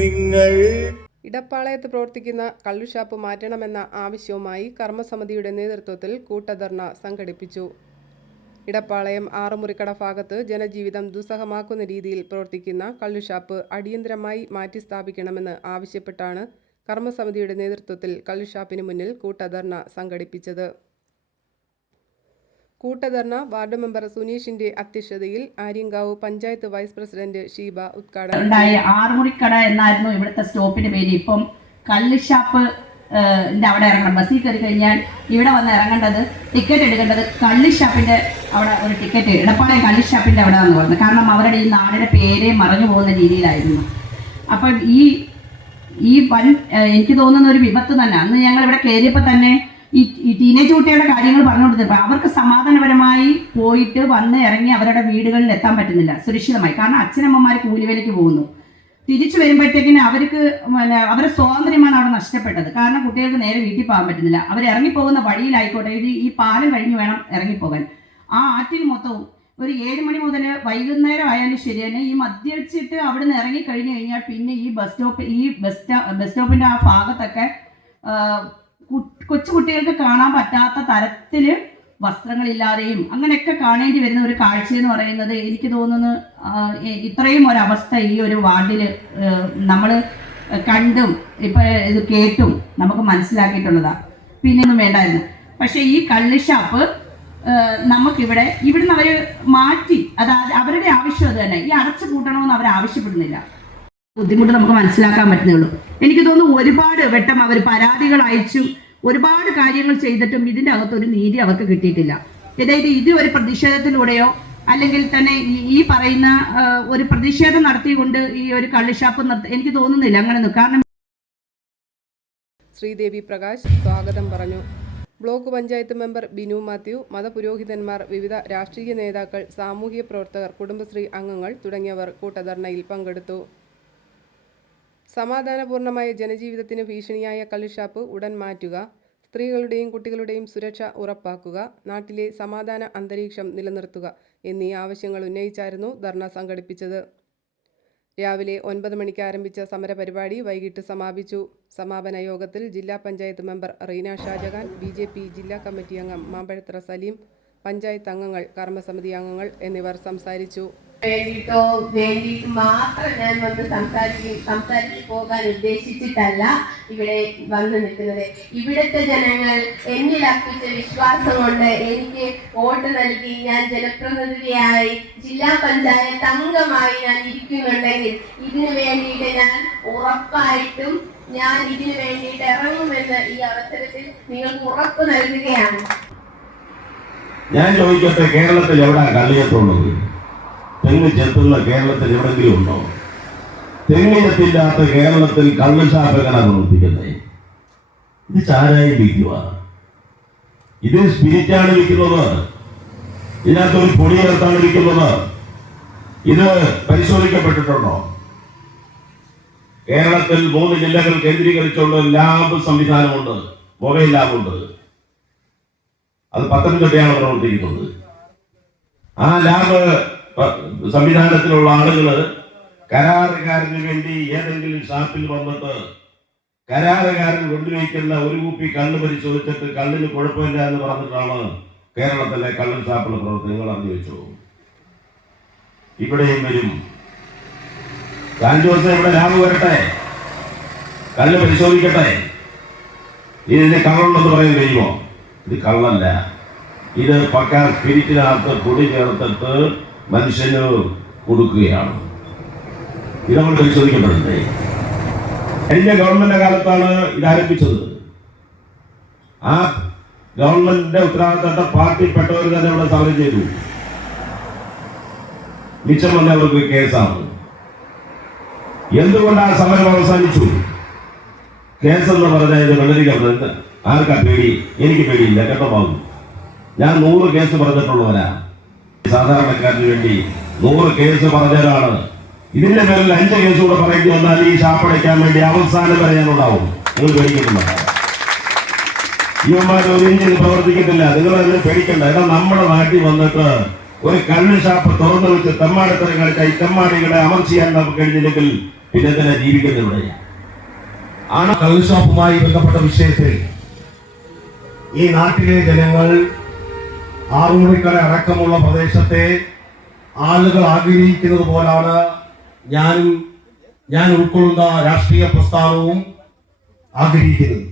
നിങ്ങൾ. ഇടപ്പാളയത്ത് പ്രവർത്തിക്കുന്ന കള്ളുഷാപ്പ് മാറ്റണമെന്ന ആവശ്യവുമായി കർമ്മസമിതിയുടെ നേതൃത്വത്തിൽ കൂട്ടധർണ സംഘടിപ്പിച്ചു. ഇടപ്പാളയം ആറുമുറിക്കട ഭാഗത്ത് ജനജീവിതം ദുസ്സഹമാക്കുന്ന രീതിയിൽ പ്രവർത്തിക്കുന്ന കള്ളുഷാപ്പ് അടിയന്തരമായി മാറ്റി സ്ഥാപിക്കണമെന്ന് ആവശ്യപ്പെട്ടാണ് കർമ്മസമിതിയുടെ നേതൃത്വത്തിൽ കള്ളുഷാപ്പിന് മുന്നിൽ കൂട്ടധർണ സംഘടിപ്പിച്ചത്. കൂട്ടധർണ വാർഡ് മെമ്പർ സുനീഷിന്റെ അധ്യക്ഷതയിൽ ആര്യങ്കാവ് പഞ്ചായത്ത് വൈസ് പ്രസിഡന്റ് ഷീബ ഉദ്ഘാടനം ചെയ്തു. ആറുമുറിക്കട എന്നായിരുന്നു ഇവിടുത്തെ സ്റ്റോപ്പിന്റെ പേര്. ഇപ്പം കള്ളുഷാപ്പ് അവിടെ ഇറങ്ങണം. ബസ്സിൽ കയറി കഴിഞ്ഞാൽ ഇവിടെ വന്ന് ഇറങ്ങേണ്ടത്, ടിക്കറ്റ് എടുക്കേണ്ടത് കള്ളുഷാപ്പിന്റെ അവിടെ ഒരു ടിക്കറ്റ്, ഇടപ്പാളയം കള്ളുഷാപ്പിന്റെ അവിടെ വന്ന് പറഞ്ഞു. കാരണം അവരുടെ ഈ നാടിന്റെ പേരെ മറഞ്ഞു പോകുന്ന രീതിയിലായിരുന്നു. അപ്പം ഈ വൻ എനിക്ക് തോന്നുന്ന ഒരു വിപത്ത് തന്നെ. അന്ന് ഞങ്ങൾ ഇവിടെ കയറിയപ്പോൾ തന്നെ ഈ ടീനേജ് കുട്ടികളുടെ കാര്യങ്ങൾ പറഞ്ഞു കൊടുത്തപ്പോൾ അവർക്ക് സമാധാനപരമായി പോയിട്ട് വന്ന് ഇറങ്ങി അവരുടെ വീടുകളിൽ എത്താൻ പറ്റുന്നില്ല സുരക്ഷിതമായി. കാരണം അച്ഛനമ്മമാർ കൂലിവേലയ്ക്ക് പോകുന്നു. തിരിച്ചു വരുമ്പോഴത്തേക്കിന് അവർക്ക് അവരുടെ സ്വാതന്ത്ര്യമാണ് അവിടെ നഷ്ടപ്പെട്ടത്. കാരണം കുട്ടികൾക്ക് നേരെ വീട്ടിൽ പോകാൻ പറ്റുന്നില്ല. അവർ ഇറങ്ങിപ്പോകുന്ന വഴിയിലായിക്കോട്ടെ, ഈ പാലം കഴിഞ്ഞ് വേണം ഇറങ്ങിപ്പോകാൻ. ആ ആറ്റിൽ മൊത്തവും ഒരു 7 മണി മുതൽ വൈകുന്നേരം ആയാലും ശരി തന്നെ ഈ മദ്യപിച്ചിട്ട് അവിടെ നിന്ന് ഇറങ്ങി കഴിഞ്ഞു കഴിഞ്ഞാൽ പിന്നെ ഈ ബസ് സ്റ്റോപ്പിൻ്റെ ആ ഭാഗത്തൊക്കെ കൊച്ചുകുട്ടികൾക്ക് കാണാൻ പറ്റാത്ത തരത്തിൽ വസ്ത്രങ്ങളില്ലാതെയും അങ്ങനെയൊക്കെ കാണേണ്ടി വരുന്ന ഒരു കാഴ്ച എന്ന് പറയുന്നത് എനിക്ക് തോന്നുന്നു ഇത്രയും ഒരവസ്ഥ ഈ ഒരു വാർഡിൽ നമ്മൾ കണ്ടും ഇപ്പം ഇത് കേട്ടും നമുക്ക് മനസ്സിലാക്കിയിട്ടുള്ളതാണ്. പിന്നെ ഒന്നും വേണ്ടായിരുന്നു. പക്ഷേ ഈ കള്ളുഷാപ്പ് നമുക്കിവിടെ ഇവിടുന്ന് അവർ മാറ്റി, അതായത് അവരുടെ ആവശ്യം അത് തന്നെ. ഈ അടച്ചു പൂട്ടണമെന്ന് അവർ ആവശ്യപ്പെടുന്നില്ല. ബുദ്ധിമുട്ട് നമുക്ക് മനസ്സിലാക്കാൻ പറ്റുന്നുള്ളൂ. എനിക്ക് തോന്നുന്നു ഒരുപാട് വട്ടം അവർ പരാതികൾ അയച്ചു, ഒരുപാട് കാര്യങ്ങൾ ചെയ്തിട്ടും ഇതിൻ്റെ അകത്തൊരു നീതി അവർക്ക് കിട്ടിയിട്ടില്ല. അതായത് ഇത് ഒരു പ്രതിഷേധത്തിലൂടെയോ അല്ലെങ്കിൽ തന്നെ ഈ പറയുന്ന ഒരു പ്രതിഷേധം നടത്തിക്കൊണ്ട് ഈ ഒരു കള്ളുഷാപ്പ് എനിക്ക് തോന്നുന്നില്ല അങ്ങനെ. കാരണം ശ്രീദേവി പ്രകാശ് സ്വാഗതം പറഞ്ഞു. ബ്ലോക്ക് പഞ്ചായത്ത് മെമ്പർ ബിനു മാത്യു, മതപുരോഹിതന്മാർ, വിവിധ രാഷ്ട്രീയ നേതാക്കൾ, സാമൂഹ്യ പ്രവർത്തകർ, കുടുംബശ്രീ അംഗങ്ങൾ തുടങ്ങിയവർ കൂട്ടധർണയിൽ പങ്കെടുത്തു. സമാധാനപൂർണമായ ജനജീവിതത്തിന് ഭീഷണിയായ കള്ളുഷാപ്പ് ഉടൻ മാറ്റുക, സ്ത്രീകളുടെയും കുട്ടികളുടെയും സുരക്ഷ ഉറപ്പാക്കുക, നാട്ടിലെ സമാധാന അന്തരീക്ഷം നിലനിർത്തുക എന്നീ ആവശ്യങ്ങൾ ഉന്നയിച്ചായിരുന്നു ധർണ സംഘടിപ്പിച്ചത്. രാവിലെ 9 മണിക്ക് ആരംഭിച്ച സമരപരിപാടി വൈകിട്ട് സമാപിച്ചു. സമാപന യോഗത്തിൽ ജില്ലാ പഞ്ചായത്ത് മെമ്പർ റീന ഷാജഹാൻ, BJP ജില്ലാ കമ്മിറ്റി അംഗം മാമ്പഴത്ര സലീം, പഞ്ചായത്ത് അംഗങ്ങൾ, കർമ്മസമിതി അംഗങ്ങൾ എന്നിവർ സംസാരിച്ചു. വേണ്ടിയിട്ട് മാത്രം ഞാൻ വന്ന് സംസാരിച്ച് പോകാൻ ഉദ്ദേശിച്ചിട്ടല്ല ഇവിടെ വന്ന് നിൽക്കുന്നത്. ഇവിടുത്തെ ജനങ്ങൾ എന്നിൽ അർപ്പിച്ച വിശ്വാസം കൊണ്ട് എനിക്ക് വോട്ട് നൽകി ഞാൻ ജനപ്രതിനിധിയായി ജില്ലാ പഞ്ചായത്ത് അംഗമായി ഞാൻ ഇരിക്കുന്നുണ്ടെങ്കിൽ ഇതിനു വേണ്ടിയിട്ട് ഞാൻ ഉറപ്പായിട്ടും ഇതിനു വേണ്ടിയിട്ട് ഇറങ്ങുമെന്ന് ഈ അവസരത്തിൽ നിങ്ങൾക്ക് ഉറപ്പ് നൽകുകയാണ്. ഞാൻ ചോദിക്കട്ടെ, കേരളത്തിൽ എവിടെ കള്ളിയത്തുള്ളത്? തെങ്ങ് ചെത്തുള്ള കേരളത്തിൽ എവിടെങ്കിലും ഉണ്ടോ? തെങ്ങ് ചെത്തില്ലാത്ത കേരളത്തിൽ കള്ളുഷാപ്പ് എങ്ങനെ പ്രവർത്തിക്കുന്നത്? ഇത് ചാരായി വിൽക്കുക, ഇത് സ്പിരിറ്റാണ് വിൽക്കുന്നത്, ഇതിനകത്തൊരു പൊടി ചേർത്താണ് വിൽക്കുന്നത്. ഇത് പരിശോധിക്കപ്പെട്ടിട്ടുണ്ടോ? കേരളത്തിൽ 3 ജില്ലകൾ കേന്ദ്രീകരിച്ചുകൊണ്ട് ലാബ് സംവിധാനമുണ്ട്, മൊബൈൽ ലാബുണ്ട്. അത് പത്തനംതിട്ടയാണ് പ്രവർത്തിക്കുന്നത്. ആ ലാബ് സംവിധാനത്തിലുള്ള ആളുകൾ കരാറുകാരന് വേണ്ടി ഏതെങ്കിലും ഷാപ്പിൽ വന്നിട്ട് കരാറുകാരൻ കൊണ്ടുവയ്ക്കുന്ന ഒരു കുപ്പി കള്ള് പരിശോധിച്ചിട്ട് കള്ളിന് കുഴപ്പമില്ല എന്ന് പറഞ്ഞിട്ടാണ് കേരളത്തിലെ കള്ള് ഷാപ്പിലെ പ്രവർത്തനങ്ങൾ അറിഞ്ഞു വെച്ചു. ഇവിടെയും വരും. 5 ദിവസം ഇവിടെ ലാബ് വരട്ടെ, കള്ള് പരിശോധിക്കട്ടെ. ഇതിന് കള്ളുണ്ടെന്ന് പറയാൻ കഴിയുമോ? ഇത് കള്ളല്ല, ഇത് പക്ക സ്പിരിറ്റിനകത്ത് പൊടി ചേർത്തിട്ട് മനുഷ്യന് കൊടുക്കുകയാണ്. ഇത് നമ്മൾ പരിശോധിക്കപ്പെടണ്ടേ? കഴിഞ്ഞ ഗവൺമെന്റ് കാലത്താണ് ഇത് ആരംഭിച്ചത്. ആ ഗവൺമെന്റിന്റെ ഉത്തരവാദിത്തപ്പെട്ട പാർട്ടിപ്പെട്ടവർ തന്നെ ഇവിടെ സമരം ചെയ്തു. മിച്ചം വന്നവർക്ക് കേസാണ്. എന്തുകൊണ്ടാണ് സമരം അവസാനിച്ചു? കേസെന്ന് പറഞ്ഞാൽ ഇത് വെള്ളരിക്കുന്നത് ആർക്കാ പേടി? എനിക്ക് പേടിയില്ല കേട്ടോ ബാബു. ഞാൻ 100 കേസ് പറഞ്ഞിട്ടുള്ളവരാ. സാധാരണക്കാരന് വേണ്ടി 100 കേസ് പറഞ്ഞവരാണ്. ഇതിന്റെ പേരിൽ 5 കേസ് കൂടെ പറയേണ്ടി വന്നാൽ ഈ ഷാപ്പടയ്ക്കാൻ വേണ്ടി അവസാനം വരെ ഞാൻ ഉണ്ടാവും. നിങ്ങൾ പേടിക്കുന്നില്ല. യുവമാർ ഒരു ഇഞ്ചിൽ പ്രവർത്തിക്കത്തില്ല. നിങ്ങൾ അതിന് പേടിക്കണ്ട. എന്നാൽ നമ്മുടെ നാട്ടിൽ വന്നിട്ട് ഒരു കള്ള് ഷാപ്പ് തുറന്നു വെച്ച് തെമ്മാടിത്തരം കളിച്ചാൽ തെമ്മാടികളെ അമർച്ചയാൻ നമുക്ക് കഴിഞ്ഞില്ലെങ്കിൽ പിന്നെ തന്നെ ജീവിക്കുന്നിവിടെ. ആണ് കള്ള് ഷാപ്പുമായി ബന്ധപ്പെട്ട വിഷയത്തിൽ ഈ നാട്ടിലെ ജനങ്ങൾ ആറുമുറിക്കട അടക്കമുള്ള പ്രദേശത്തെ ആളുകൾ ആഗ്രഹിക്കുന്നത് പോലാണ് ഞാൻ ഉൾക്കൊള്ളുന്ന രാഷ്ട്രീയ പ്രസ്ഥാനവും ആഗ്രഹിക്കുന്നത്.